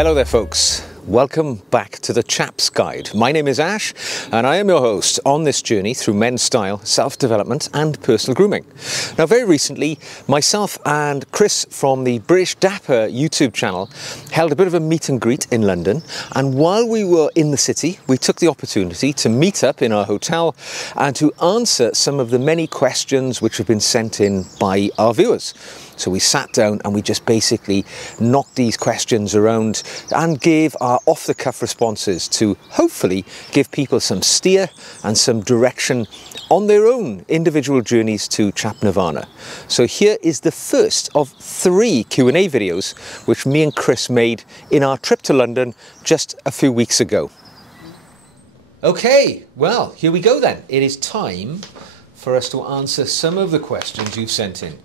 Hello there folks, welcome back to the Chap's Guide. My name is Ash and I am your host on this journey through men's style, self-development and personal grooming. Now very recently, myself and Chris from the British Dapper YouTube channel held a bit of a meet and greet in London, and while we were in the city we took the opportunity to meet up in our hotel and to answer some of the many questions which have been sent in by our viewers. So we sat down and we just basically knocked these questions around and gave our off-the-cuff responses to hopefully give people some steer and some direction on their own individual journeys to Chap Nirvana. So here is the first of 3 Q&A videos which me and Chris made in our trip to London just a few weeks ago. Okay, well, here we go then. It is time for us to answer some of the questions you've sent in.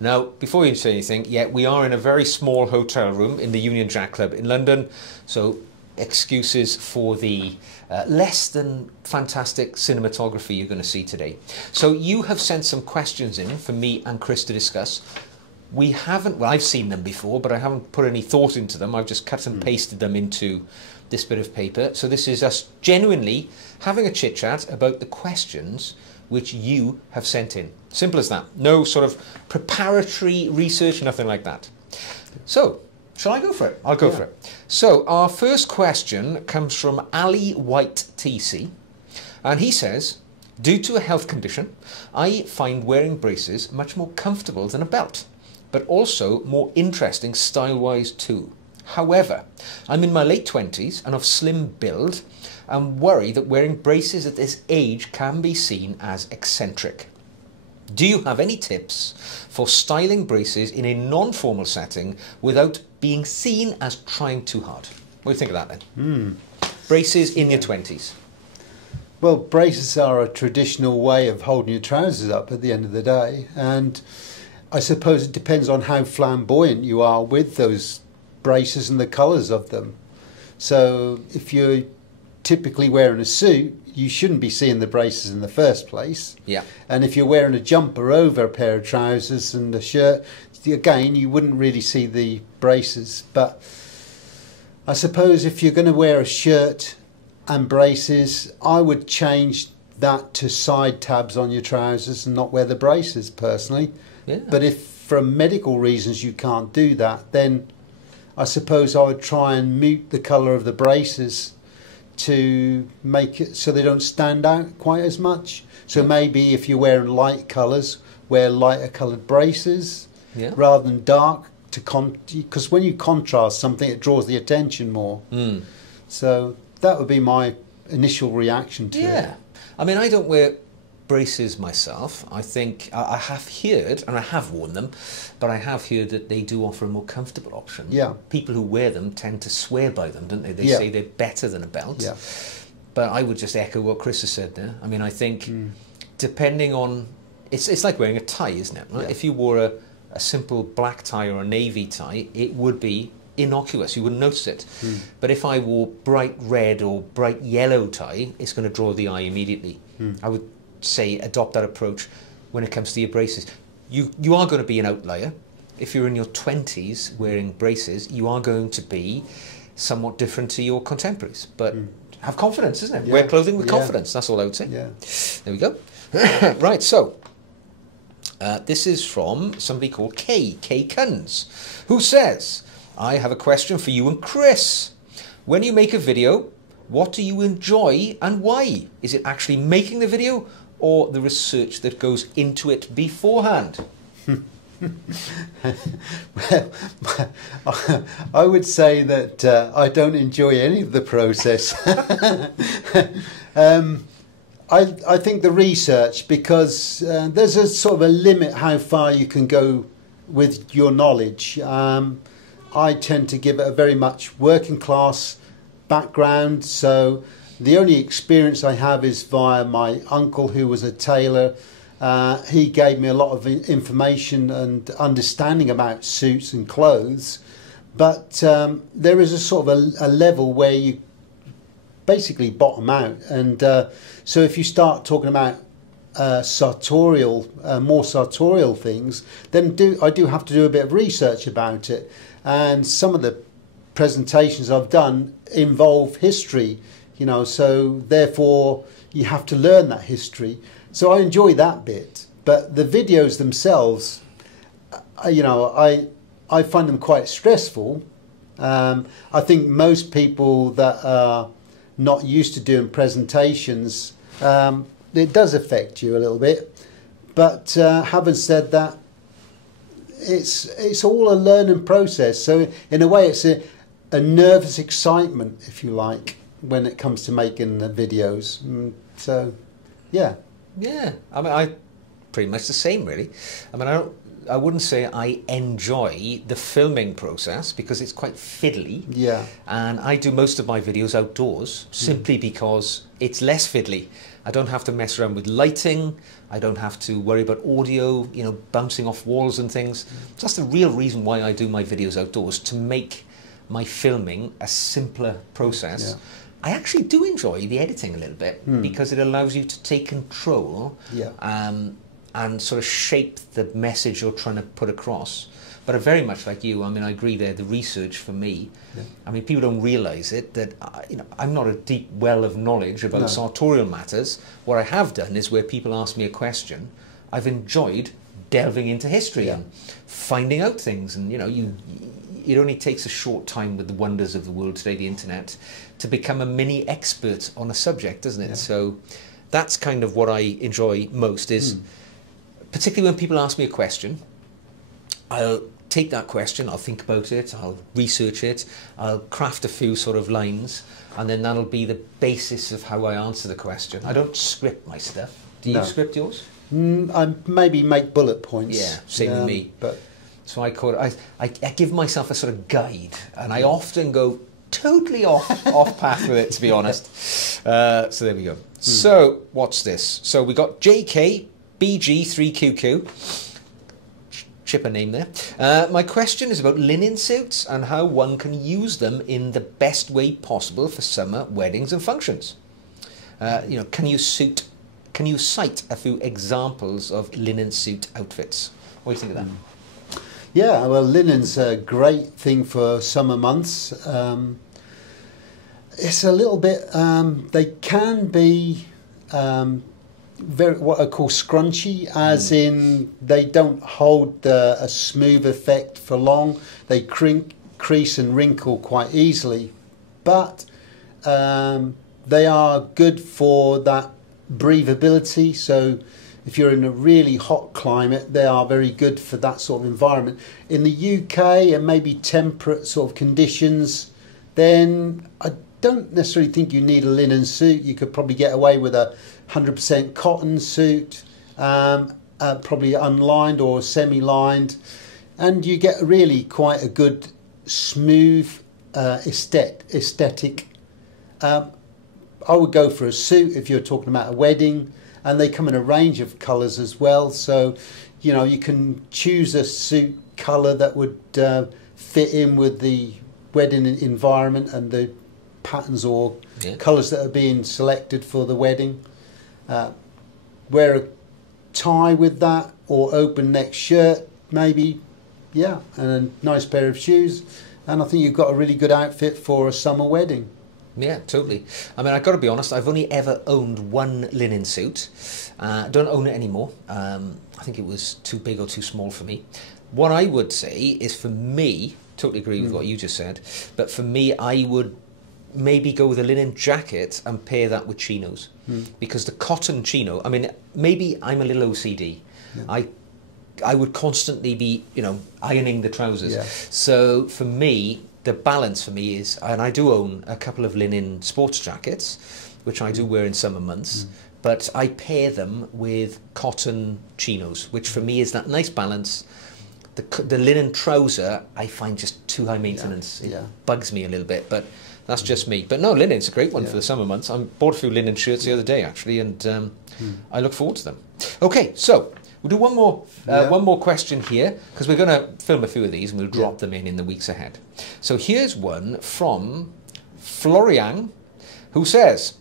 Now, before you say anything, yeah, we are in a very small hotel room in the Union Jack Club in London, so excuses for the less than fantastic cinematography you're going to see today. So you have sent some questions in for me and Chris to discuss. We haven't, well, I've seen them before, but I haven't put any thought into them. I've just cut and pasted them into this bit of paper. So this is us genuinely having a chit-chat about the questions which you have sent in. Simple as that. No sort of preparatory research, nothing like that. So, shall I go for it? I'll go for it. So, our first question comes from Ali White TC, and he says, due to a health condition, I find wearing braces much more comfortable than a belt, but also more interesting style-wise too. However, I'm in my late 20s and of slim build, and worry that wearing braces at this age can be seen as eccentric. Do you have any tips for styling braces in a non-formal setting without being seen as trying too hard? What do you think of that then? Braces in your 20s. Well, braces are a traditional way of holding your trousers up at the end of the day, and I suppose it depends on how flamboyant you are with those braces and the colours of them. So if you're typically wearing a suit, you shouldn't be seeing the braces in the first place. Yeah. And if you're wearing a jumper over a pair of trousers and a shirt, again, you wouldn't really see the braces. But I suppose if you're going to wear a shirt and braces, I would change that to side tabs on your trousers and not wear the braces personally. Yeah. But if for medical reasons you can't do that, then I suppose I would try and mute the colour of the braces to make it so they don't stand out quite as much. So maybe if you're wearing light colours, wear lighter coloured braces rather than dark, because when you contrast something it draws the attention more. So that would be my initial reaction to it. I mean, I don't wear braces myself. I think I have heard, and I have worn them, but I have heard that they do offer a more comfortable option. Yeah. People who wear them tend to swear by them, don't they? They say they're better than a belt. Yeah. But I would just echo what Chris has said there. I mean, I think depending on, it's like wearing a tie, isn't it? Right? If you wore a simple black tie or a navy tie, it would be innocuous, you wouldn't notice it. But if I wore bright red or bright yellow tie, it's going to draw the eye immediately. I would say adopt that approach when it comes to your braces. You are going to be an outlier. If you're in your 20s wearing braces, you are going to be somewhat different to your contemporaries. But have confidence, isn't it? Wear clothing with confidence, that's all I would say. There we go. Right, so this is from somebody called K Kunz, who says, I have a question for you and Chris. When you make a video, what do you enjoy and why? Is it actually making the video or the research that goes into it beforehand? Well, I would say that I don't enjoy any of the process. I think the research, because there's a sort of a limit how far you can go with your knowledge. I tend to give it a very much working class background, so the only experience I have is via my uncle, who was a tailor. He gave me a lot of information and understanding about suits and clothes, but there is a sort of a level where you basically bottom out, and so if you start talking about sartorial, more sartorial things, then I do have to do a bit of research about it, and some of the presentations I've done involve history, you know, so therefore you have to learn that history. So I enjoy that bit, but the videos themselves, you know, I find them quite stressful. I think most people that are not used to doing presentations, it does affect you a little bit. But having said that, it's all a learning process. So in a way, it's a nervous excitement, if you like, when it comes to making the videos. So, yeah. Yeah, I mean, I pretty much the same, really. I mean, I wouldn't say I enjoy the filming process because it's quite fiddly. Yeah. And I do most of my videos outdoors simply because it's less fiddly. I don't have to mess around with lighting. I don't have to worry about audio, you know, bouncing off walls and things. That's the real reason why I do my videos outdoors, to make my filming a simpler process. Yeah. I actually do enjoy the editing a little bit because it allows you to take control and sort of shape the message you're trying to put across. But very much like you, I mean, I agree there, the research for me, I mean, people don't realise it, that you know, I'm not a deep well of knowledge about sartorial matters. What I have done is where people ask me a question, I've enjoyed delving into history and finding out things. And, you know, it only takes a short time with the wonders of the world today, the internet, to become a mini expert on a subject, doesn't it? Yeah. So that's kind of what I enjoy most, is particularly when people ask me a question, I'll take that question, I'll think about it, I'll research it, I'll craft a few sort of lines, and then that'll be the basis of how I answer the question. I don't script my stuff. Do you script yours? I maybe make bullet points. Yeah, same with me. But so I give myself a sort of guide, and I often go totally off path with it, to be honest. So there we go. So what's this? So we got JK BG3QQ. Chip a name there. My question is about linen suits and how one can use them in the best way possible for summer weddings and functions. You know, can you cite a few examples of linen suit outfits? What do you think of that? Yeah, well, linen's a great thing for summer months. It's a little bit, they can be very, what I call scrunchy, as in they don't hold a smooth effect for long. They crease and wrinkle quite easily, but they are good for that breathability. So if you're in a really hot climate, they are very good for that sort of environment. In the UK and maybe temperate sort of conditions, then I don't necessarily think you need a linen suit. You could probably get away with a 100% cotton suit, probably unlined or semi-lined, and you get really quite a good smooth aesthetic. I would go for a suit if you're talking about a wedding, and they come in a range of colours as well. So, you know, you can choose a suit colour that would fit in with the wedding environment and the patterns or colours that are being selected for the wedding. Wear a tie with that, or open neck shirt maybe, and a nice pair of shoes, and I think you've got a really good outfit for a summer wedding. Yeah, totally. I mean, I've got to be honest, I've only ever owned one linen suit. Don't own it anymore. I think it was too big or too small for me. What I would say is, for me, totally agree with what you just said, but for me, I would maybe go with a linen jacket and pair that with chinos, because the cotton chino, I mean, maybe I'm a little OCD. I would constantly be, you know, ironing the trousers. So for me, the balance for me is, and I do own a couple of linen sports jackets, which I do wear in summer months, but I pair them with cotton chinos, which for me is that nice balance. The linen trouser I find just too high maintenance. It bugs me a little bit, but that's just me. But no, linen's a great one for the summer months. I bought a few linen shirts the other day, actually, and I look forward to them. Okay, so we'll do one more question here, because we're going to film a few of these and we'll drop them in the weeks ahead. So here's one from Florian, who says,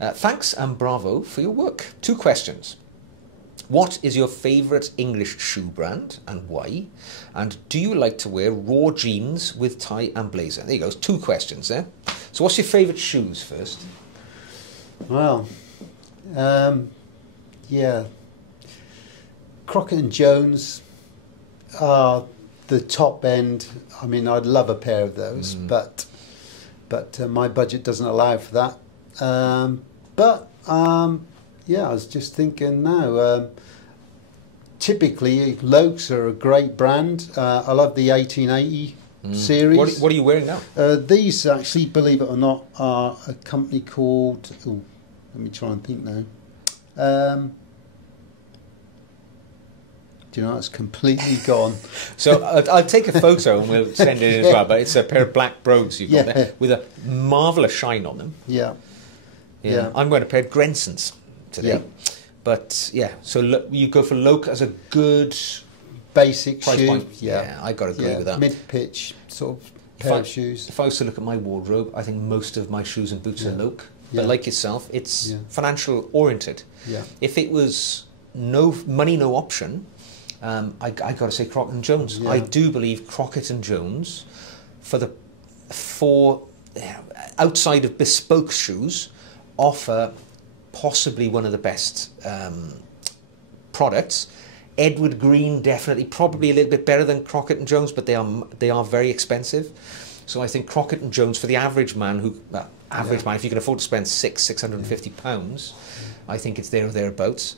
thanks and bravo for your work. 2 questions. What is your favourite English shoe brand and why? And do you like to wear raw jeans with tie and blazer? There you go, 2 questions there. So what's your favourite shoes first? Well, yeah, Crockett and Jones are the top end. I mean, I'd love a pair of those, but my budget doesn't allow for that. Yeah, I was just thinking now. Typically, Lokes are a great brand. I love the 1880 series. What are you wearing now? These actually, believe it or not, are a company called... Ooh, let me try and think now. Do you know, it's completely gone. So I'll take a photo and we'll send it in as well. But it's a pair of black brogues you've got there with a marvellous shine on them. Yeah. I'm wearing a pair of Grensons today. Yeah. But yeah, so you go for Loke as a good basic price shoe. point. Yeah, I got to agree with that. Mid-pitch sort of pair of shoes. If I was to look at my wardrobe, I think most of my shoes and boots are Loke. Yeah. But like yourself, it's financial oriented. Yeah. If it was no money, no option, I got to say Crockett and Jones. Yeah. I do believe Crockett and Jones for outside of bespoke shoes offer possibly one of the best products. Edward Green definitely, probably a little bit better than Crockett and Jones, but they are very expensive. So I think Crockett and Jones for the average man man, if you can afford to spend £650, I think it's there or thereabouts.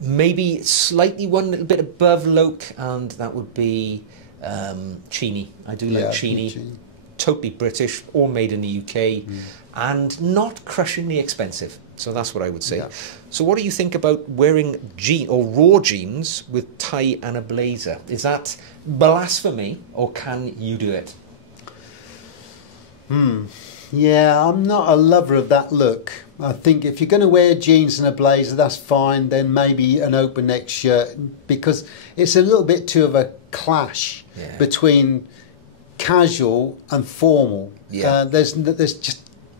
Maybe slightly one little bit above Loke, and that would be Cheney. I do like Cheney. Totally British, all made in the UK, and not crushingly expensive. So that's what I would say. Yeah. So what do you think about wearing raw jeans with tie and a blazer? Is that blasphemy, or can you do it? Yeah, I'm not a lover of that look. I think if you're going to wear jeans and a blazer, that's fine. Then maybe an open neck shirt, because it's a little bit too of a clash between casual and formal. Yeah.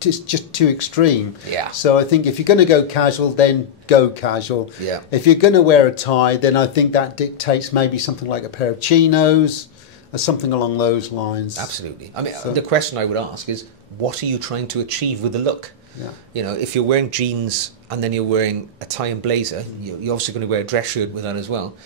It's just too extreme. Yeah. So I think if you're going to go casual, then go casual. Yeah. If you're going to wear a tie, then I think that dictates maybe something like a pair of chinos or something along those lines. Absolutely. I mean, the question I would ask is, what are you trying to achieve with the look? Yeah. You know, if you're wearing jeans and then you're wearing a tie and blazer, you're obviously going to wear a dress shirt with that as well.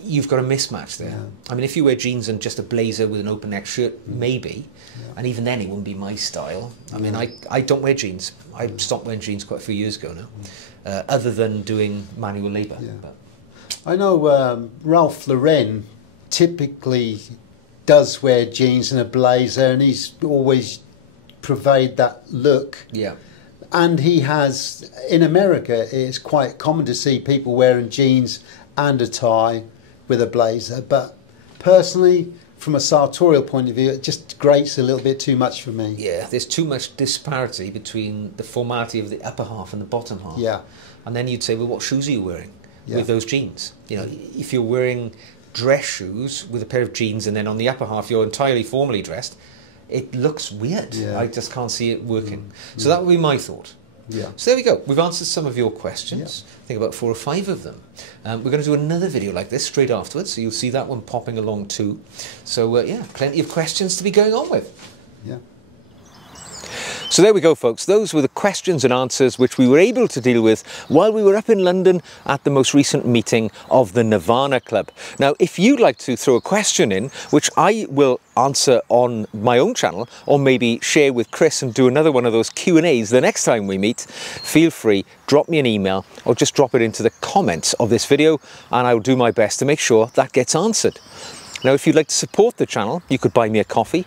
You've got a mismatch there. Yeah. I mean, if you wear jeans and just a blazer with an open neck shirt, maybe, and even then it wouldn't be my style. I mean, I don't wear jeans. I stopped wearing jeans quite a few years ago now, other than doing manual labour. Yeah. But I know Ralph Lauren typically does wear jeans and a blazer, and he's always provide that look. Yeah. And he has, in America, it's quite common to see people wearing jeans and a tie with a blazer. But personally, from a sartorial point of view, it just grates a little bit too much for me. Yeah, there's too much disparity between the formality of the upper half and the bottom half. Yeah. And then you'd say, well, what shoes are you wearing with those jeans? You know, if you're wearing dress shoes with a pair of jeans and then on the upper half you're entirely formally dressed, it looks weird. I just can't see it working. So that would be my thought. Yeah. So there we go. We've answered some of your questions. I think about 4 or 5 of them. We're going to do another video like this straight afterwards, so you'll see that one popping along too. So yeah, plenty of questions to be going on with. Yeah. So there we go, folks. Those were the questions and answers which we were able to deal with while we were up in London at the most recent meeting of the Nirvana Club. Now, if you'd like to throw a question in, which I will answer on my own channel, or maybe share with Chris and do another one of those Q&As the next time we meet, feel free, drop me an email or just drop it into the comments of this video and I will do my best to make sure that gets answered. Now, if you'd like to support the channel, you could buy me a coffee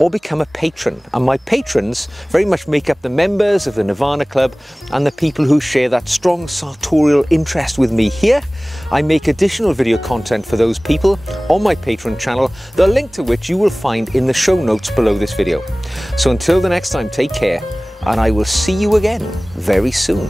or become a patron. And my patrons very much make up the members of the Nirvana Club and the people who share that strong sartorial interest with me here. I make additional video content for those people on my Patreon channel, the link to which you will find in the show notes below this video. So until the next time, take care, and I will see you again very soon.